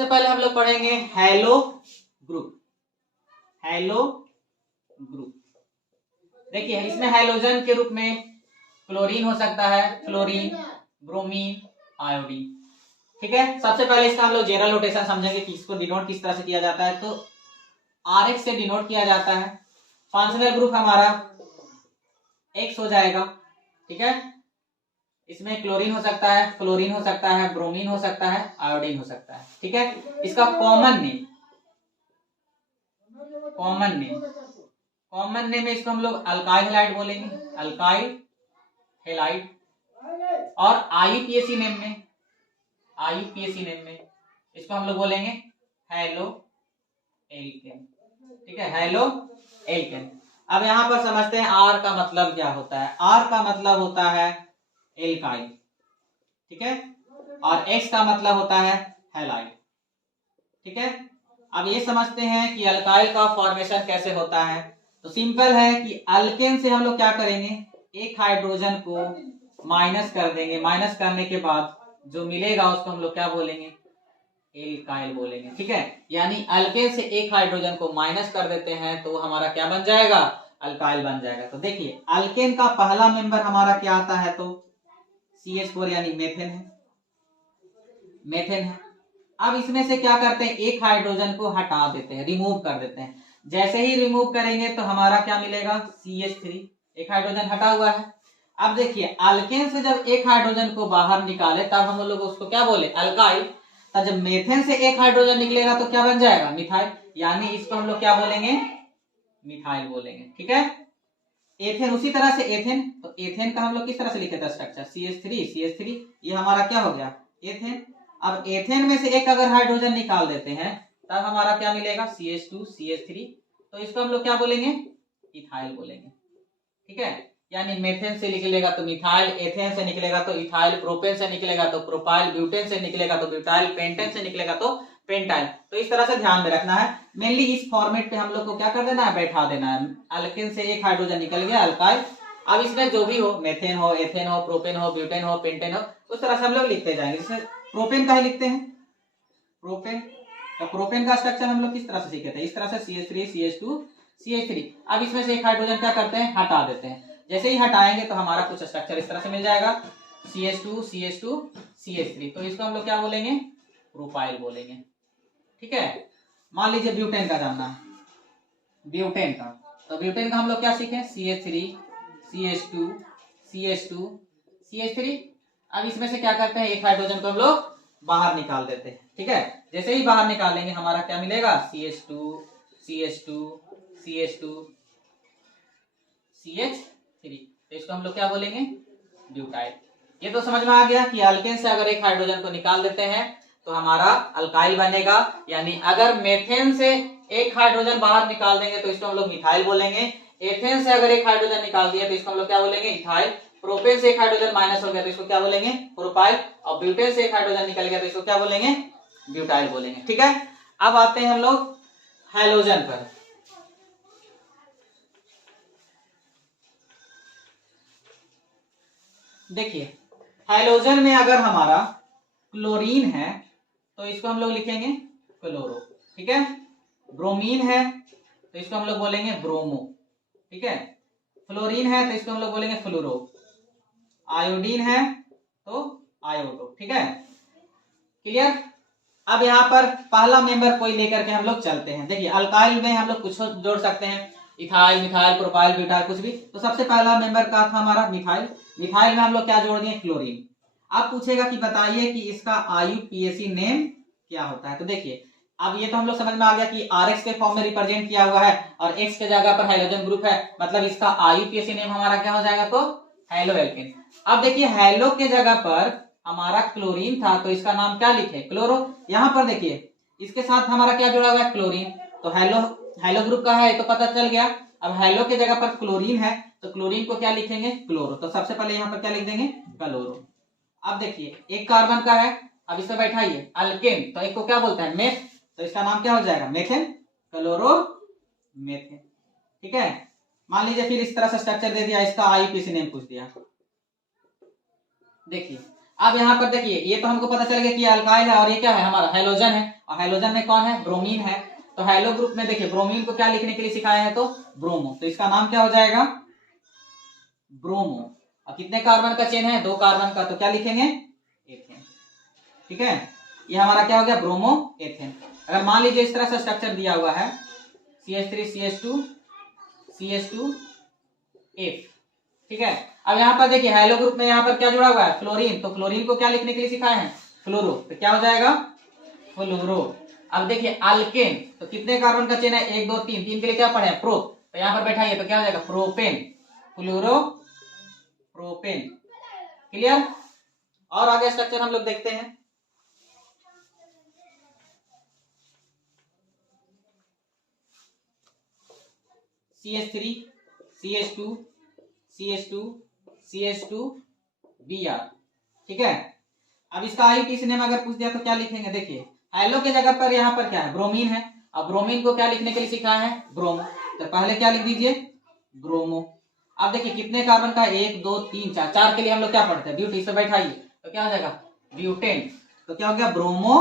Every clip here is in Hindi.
सबसे पहले हम लोग पढ़ेंगे हैलो ग्रुप। हैलो ग्रुप देखिए, इसमें हैलोजन के रूप में क्लोरीन हो सकता है, फ्लोरीन, ब्रोमीन, आयोडीन। ठीक है, सबसे पहले इसका हम लोग जनरल नोटेशन समझेंगे कि इसको डिनोट किस तरह से किया जाता है। तो RX से डिनोट किया जाता है। फंक्शनल ग्रुप हमारा X हो जाएगा। ठीक है, इसमें क्लोरीन हो सकता है, फ्लोरीन हो सकता है, ब्रोमीन हो सकता है, आयोडीन हो सकता है। ठीक है, इसका कॉमन नेम में इसको हम लोग अल्काइल हैलाइड बोलेंगे, अल्काइल हैलाइड। और IUPAC नेम में इसको हम लोग बोलेंगे हैलो एल्केन। ठीक है, हैलो एल्केन। अब यहां पर समझते हैं R का मतलब क्या होता है। R का मतलब होता है एल्काइल। ठीक है, और X का मतलब होता है हैलाइड। ठीक है, अब ये समझते हैं कि अल्काइल का फॉर्मेशन कैसे होता है। तो सिंपल है कि अल्केन से हम लोग क्या करेंगे, एक हाइड्रोजन को माइनस कर देंगे। माइनस करने के बाद जो मिलेगा उसको हम लोग क्या बोलेंगे, एल्काइल बोलेंगे। ठीक है, यानी अल्केन से एक हाइड्रोजन को माइनस कर देते हैं तो हमारा क्या बन जाएगा, अल्काइल बन जाएगा। तो देखिए, अल्केन का पहला मेंबर हमारा क्या आता है, तो CH4 यानी मेथेन है। अब इसमें से क्या करते हैं, एक हाइड्रोजन को हटा देते हैं, रिमूव कर देते हैं। जैसे ही रिमूव करेंगे तो हमारा क्या मिलेगा, CH3, एक हाइड्रोजन हटा हुआ है। अब देखिए, अल्केन से जब एक हाइड्रोजन को बाहर निकाले तब हम लोग उसको क्या बोले, अल्काइल। तब जब मेथेन से एक हाइड्रोजन निकलेगा तो क्या बन जाएगा, मिथाइल। यानी इसको हम लोग क्या बोलेंगे, मिथाइल बोलेंगे। ठीक है, एथेन उसी तरह से एथेन। तो एथेन का हम लोग किस तरह से लिखे थे स्ट्रक्चर, CH3, ये हमारा क्या हो गया, एथेन। अब एथेन में से एक अगर हाइड्रोजन निकाल देते हैं तब हमारा क्या मिलेगा, CH2, CH3। तो इसको हम लोग क्या बोलेंगे, इथाइल बोलेंगे। ठीक है, यानी मेथेन से निकलेगा तो मिथाइल, एथेन से निकलेगा तो इथाइल, प्रोपेन से निकलेगा तो प्रोपाइल, ब्यूटेन से निकलेगा तो ब्यूटाइल, पेंटेन से निकलेगा तो पेंटाइल। तो इस तरह से ध्यान में रखना है। मेनली इस फॉर्मेट पे हम लोग को क्या कर देना है, बैठा देना है। अल्केन से एक हाइड्रोजन निकल गया, अल्काइल। अब इसमें जो भी हो, मेथेन हो, एथेन हो, प्रोपेन हो, ब्यूटेन हो, पेंटेन हो, उस तरह से हम लोग लिखते जाएंगे। इसमें प्रोपेन का ही लिखते हैं, प्रोपेन। तो प्रोपेन का स्ट्रक्चर हम लोग किस तरह से सीखे थे, इस तरह से CH3, CH2, CH3। अब इसमें से एक हाइड्रोजन क्या करते हैं, हटा देते हैं। जैसे ही हटाएंगे तो हमारा कुछ स्ट्रक्चर इस तरह से मिल जाएगा, CH2, CH2, CH3। तो इसको हम लोग क्या बोलेंगे, प्रोपाइल बोलेंगे। ठीक है, मान लीजिए ब्यूटेन का जानना है, ब्यूटेन का। तो ब्यूटेन का हम लोग क्या सीखे, CH3, CH2, CH2, CH3। अब इसमें से क्या करते हैं, एक हाइड्रोजन को हम लोग बाहर निकाल देते हैं। ठीक है, जैसे ही बाहर निकालेंगे हमारा क्या मिलेगा, CH2, CH2, CH2, CH3। तो इसको हम लोग क्या बोलेंगे, ब्यूटाइल। ये तो समझ में आ गया कि अल्केन से अगर एक हाइड्रोजन को निकाल देते हैं तो हमारा अल्काइल बनेगा। यानी अगर मेथेन से एक हाइड्रोजन बाहर निकाल देंगे तो इसको हम लोग मिथाइल बोलेंगे। एथेन से अगर एक हाइड्रोजन निकाल दिया तो इसको हम लोग क्या बोलेंगे, इथाइल। प्रोपेन से एक हाइड्रोजन माइनस हो गया तो इसको क्या बोलेंगे, प्रोपाइल। और ब्यूटेन से एक हाइड्रोजन निकल गया तो इसको क्या बोलेंगे, ब्यूटाइल बोलेंगे। ठीक है, अब आते हैं हम लोग हैलोजन पर। देखिए, हैलोजन में अगर हमारा क्लोरीन है तो इसको हम लोग लिखेंगे क्लोरो। ठीक है, ब्रोमीन है तो इसको हम लोग बोलेंगे ब्रोमो। ठीक है, फ्लोरीन है तो इसको हम लोग बोलेंगे फ्लोरो। आयोडीन है तो आयोडो। ठीक है, क्लियर। अब यहाँ पर पहला मेंबर कोई लेकर के हम लोग चलते हैं। देखिए, अल्काइल में हम लोग कुछ जोड़ सकते हैं, इथाइल, मिथाइल, प्रोपाइल, ब्यूटाइल, कुछ भी। तो सबसे पहला मेंबर का था हमारा मिथाइल। मिथाइल में हम लोग क्या जोड़ दिए, क्लोरीन। अब पूछेगा कि बताइए कि इसका IUPAC नेम क्या होता है। तो देखिए, अब ये तो हम लोग समझ में आ गया कि RX के फॉर्म में रिप्रेजेंट किया हुआ है और X के जगह पर हाइड्रोजन ग्रुप है, मतलब इसका IUPAC नेम हमारा क्या हो जाएगा, तो हैलो एल्केन। अब देखिए, हैलो के जगह पर हमारा क्लोरीन था तो इसका नाम क्या लिखे, क्लोरो। यहाँ पर देखिए, इसके साथ हमारा क्या जुड़ा हुआ है, क्लोरीन। तो हैलो ग्रुप का है तो पता चल गया। अब हैलो के जगह पर क्लोरीन है तो क्लोरीन को क्या लिखेंगे, क्लोरो। तो सबसे पहले यहाँ पर क्या लिख देंगे, क्लोरो। अब देखिए, एक कार्बन का है, अब इसमें बैठाइए अल्केन, तो एक को क्या बोलते हैं, मेथ। तो इसका नाम क्या हो जाएगा, मेथेन, क्लोरो मेथेन। ठीक है, मान लीजिए फिर इस तरह से स्ट्रक्चर दे दिया, इसका IUPAC नेम पूछ दिया। देखिए, अब यहाँ पर देखिए, ये तो हमको पता चल गया कि अल्काइल है और ये क्या है, हमारा हैलोजन है। और हेलोजन में कौन है, ब्रोमीन है। तो हेलो ग्रुप में देखिए ब्रोमीन को क्या लिखने के लिए सिखाया है, तो ब्रोमो, तो इसका नाम क्या हो जाएगा, ब्रोमो। और कितने कार्बन का चेन है, 2 कार्बन का, तो क्या लिखेंगे, एथेन। ठीक है, ये हमारा क्या हो गया, ब्रोमो एथेन। अगर मान लीजिए इस तरह से स्ट्रक्चर दिया हुआ है CH3CH2 CH2F, ठीक है। अब यहाँ पर देखिए हेलो ग्रुप में यहाँ पर क्या जुड़ा हुआ है, फ्लोरीन, तो फ्लोरीन को क्या लिखने के लिए सिखाए हैं, फ्लोरो, तो क्या हो जाएगा, फ्लोरो। अब देखिए अल्केन, तो कितने कार्बन का चेन है, 1 2 3, 3 के लिए क्या पढ़े, प्रो, तो यहाँ पर बैठाइए तो क्या हो जाएगा, प्रोपेन, फ्लोरो प्रोपेन। क्लियर। और आगे स्ट्रक्चर हम लोग देखते हैं। CH3 CH2 CH2 CH2Br, ठीक है। अब इसका IUPAC नेम अगर पूछ दिया तो क्या लिखेंगे, देखिए हेलो के जगह पर यहाँ पर क्या है, ब्रोमीन है। अब ब्रोमीन को क्या लिखने के लिए सिखाया है, ब्रोमो, तो पहले क्या लिख दीजिए, ब्रोमो। अब देखिए कितने कार्बन का, 1 2 3 4, 4 के लिए हम लोग क्या पढ़ते हैं, ब्यूट, इसे बैठाइए तो क्या हो जाएगा, ब्यूटेन, तो क्या हो गया, ब्रोमो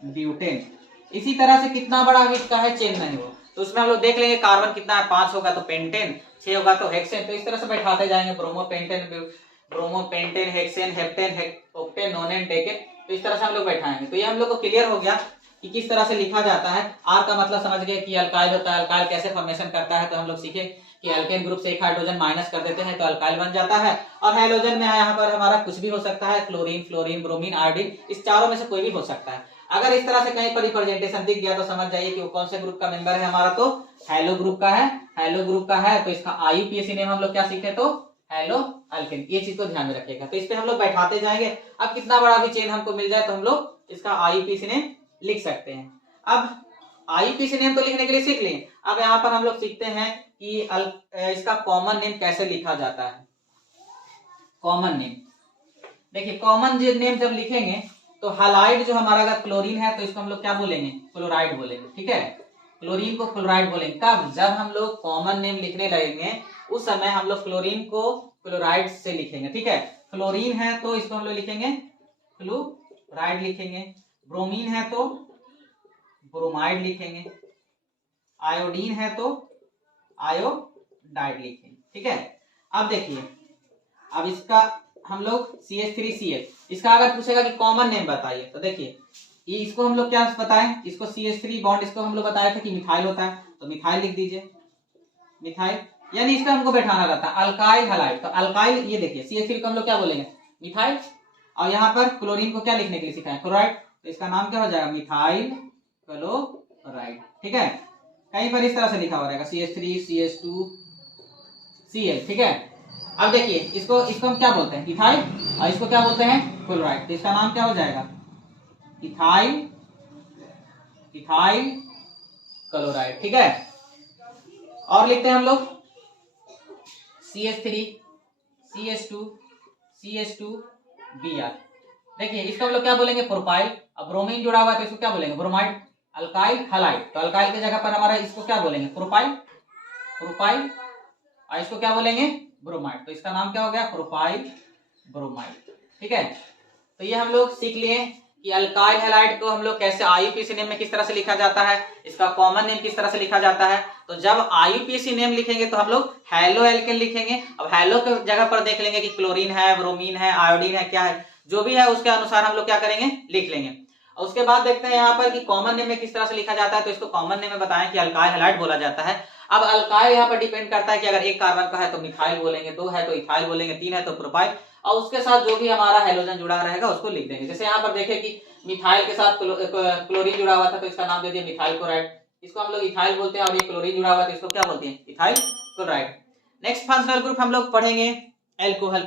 ब्यूटेन। इसी तरह से कितना बड़ा भी इसका है चेन नहीं हो, तो उसमें हम लोग देख लेंगे कार्बन कितना है, 5 होगा तो पेंटेन, 6 होगा तो हेक्सेन, तो इस तरह से बैठाते जाएंगे, bromo pentane hexane heptane octane नोनेन decane, तो इस तरह से हम लोग बैठाएंगे। तो ये हम लोग को क्लियर हो गया कि किस तरह से लिखा जाता है। आर का मतलब समझ गए कि अल्काइल होता है, अल्काइल कैसे फॉर्मेशन करता है, तो हम लोग सीखे कि अल्केन ग्रुप से एक हाइड्रोजन माइनस कर देते हैं तो अल्काइल बन जाता है। और हेलोजन में यहाँ पर हमारा कुछ भी हो सकता है, क्लोरीन, फ्लोरीन, ब्रोमीन, आयोडीन, इस चारों में से कोई भी हो सकता है। अगर इस तरह से कहीं पर रिप्रेजेंटेशन दिख गया तो समझ जाइए कि वो कौन से ग्रुप का मेंबर है हमारा, तो हेलो ग्रुप का है, हेलो ग्रुप का है। तो इसका IUPAC नेम हम लोग क्या सीखे, तो हेलो अल्केन, ये चीज को ध्यान में रखिएगा। तो इस पे हम लोग बैठाते जाएंगे। अब कितना बड़ा भी चेन हमको मिल जाए तो हम लोग इसका IUPAC नेम लिख सकते हैं। अब IUPAC नेम तो लिखने के लिए सीख लें, अब यहाँ पर हम लोग सीखते हैं कि इसका कॉमन नेम कैसे लिखा जाता है। कॉमन नेम देखिए, कॉमन नेम जब लिखेंगे तो हालाइड जो हमारा अगर क्लोरीन है तो इसको हम लोग क्या बोलेंगे, क्लोराइड बोलेंगे, ठीक है। क्लोरीन को क्लोराइड बोलेंगे। कब, जब हम लोग कॉमन नेम लिखने लगेंगे उस समय हम लोग क्लोरीन को क्लोराइड से लिखेंगे, ठीक है। क्लोरीन है तो इसको हम लोग लिखेंगे क्लोराइड लिखेंगे, ब्रोमीन है तो ब्रोमाइड लिखेंगे, आयोडीन है तो आयोडाइड लिखेंगे, ठीक है। अब देखिए, अब इसका हम लोग CH3CH, इसका अगर पूछेगा कि कॉमन नेम बताइए तो देखिए ये इसको हम लोग क्या बताएं, इसको CH3 बॉन्ड, इसको हम लोग बताया था कि मिथाइल होता है, तो मिथाइल लिख दीजिए, मिथाइल, यानी इस पे हमको बैठाना रहता है अल्काइल हैलाइड, तो अल्काइल, ये देखिए CH3 को हम लोग क्या बोलेंगे, मिथाइल। और यहाँ पर क्लोरीन को क्या लिखने के लिए सिखाएं, क्लोराइड, तो इसका नाम क्या हो जाएगा, मिथाइल क्लोराइड, ठीक है। कहीं पर इस तरह से लिखा हुआ रहेगा CH3 CH2 Cl, ठीक है। अब देखिए इसको हम क्या बोलते हैं, इथाइल, और इसको क्या बोलते हैं, क्लोराइड, तो इसका नाम क्या हो जाएगा, इथाइल क्लोराइड, ठीक है। और लिखते हैं हम लोग CH3 CH2 CH2Br, देखिए इसको हम लोग क्या बोलेंगे, प्रोपाइल। अब ब्रोमीन जुड़ा हुआ है तो इसको क्या बोलेंगे, ब्रोमाइड। अल्काइल हैलाइड, तो अल्काइल की जगह पर हमारा इसको क्या बोलेंगे, प्रोपाइल, और इसको क्या बोलेंगे, ब्रोमाइड, तो इसका नाम क्या हो गया, प्रोपाइल ब्रोमाइड, ठीक है। तो ये हम लोग सीख लिए कि अल्काइल हैलाइड को हम लोग कैसे IUPAC नेम में किस तरह से लिखा जाता है, इसका कॉमन नेम किस तरह से लिखा जाता है। तो जब IUPAC नेम लिखेंगे तो हम लोग हेलो एल्केन लिखेंगे। अब हेलो के जगह पर देख लेंगे कि क्लोरीन है, ब्रोमीन है, आयोडीन है, क्या है, जो भी है उसके अनुसार हम लोग क्या करेंगे, लिख लेंगे। और उसके बाद देखते हैं यहाँ पर कि कॉमन नेम में किस तरह से लिखा जाता है, तो इसको कॉमन नेम में बताएं कि अल्काइल हैलाइड बोला जाता है। अब अल्काइल यहाँ पर डिपेंड करता है कि अगर 1 कार्बन का है तो मिथाइल बोलेंगे, 2 है तो इथाइल बोलेंगे, 3 है तो प्रोपाइल, और उसके साथ जो भी हमारा हेलोजन जुड़ा रहेगा उसको लिख देंगे। जैसे यहाँ पर देखें कि मिथाइल के साथ क्लोरीन जुड़ा हुआ था तो इसका नाम दे दिया मिथाइल क्लोराइड, इसको हम लोग इथाइल बोलते हैं, और ये क्लोरीन जुड़ा हुआ है तो इसको क्या बोलते हैं, ethyl chloride. Next functional group हम लोग पढ़ेंगे एल्कोहल।